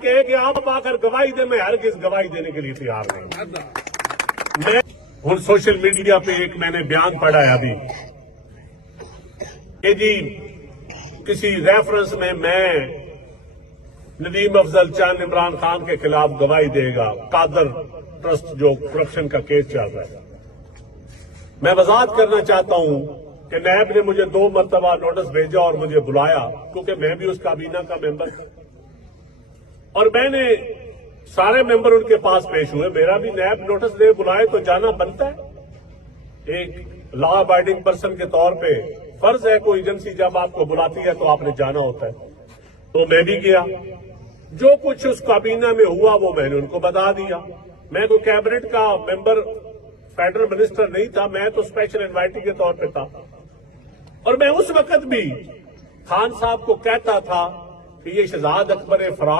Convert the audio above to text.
कहे कि आप आकर गवाही दे, मैं हरगिज गवाही देने के लिए तैयार नहीं। मैं हूं सोशल मीडिया पे एक मैंने बयान पढ़ा है अभी कि जी किसी रेफरेंस में मैं नदीम अफजल चंद इमरान खान के खिलाफ गवाही देगा, कादर ट्रस्ट जो करप्शन का केस चल रहा है। मैं वजाहत करना चाहता हूं कि नैब ने मुझे 2 मरतबा नोटिस भेजा और मुझे बुलाया, क्योंकि मैं भी उस काबीना का मेंबर था और मैंने सारे मेंबर उनके पास पेश हुए। मेरा भी नैब नोटिस दे बुलाए तो जाना बनता है। एक लॉ अबाइडिंग पर्सन के तौर पे फर्ज है, कोई एजेंसी जब आपको बुलाती है तो आपने जाना होता है। तो मैं भी गया, जो कुछ उस काबीना में हुआ वो मैंने उनको बता दिया। मैं तो कैबिनेट का मेंबर, फेडरल मिनिस्टर नहीं था, मैं तो स्पेशल इन्वाइटी के तौर पे था। और मैं उस वक्त भी खान साहब को कहता था कि ये शहजाद अकबर फरार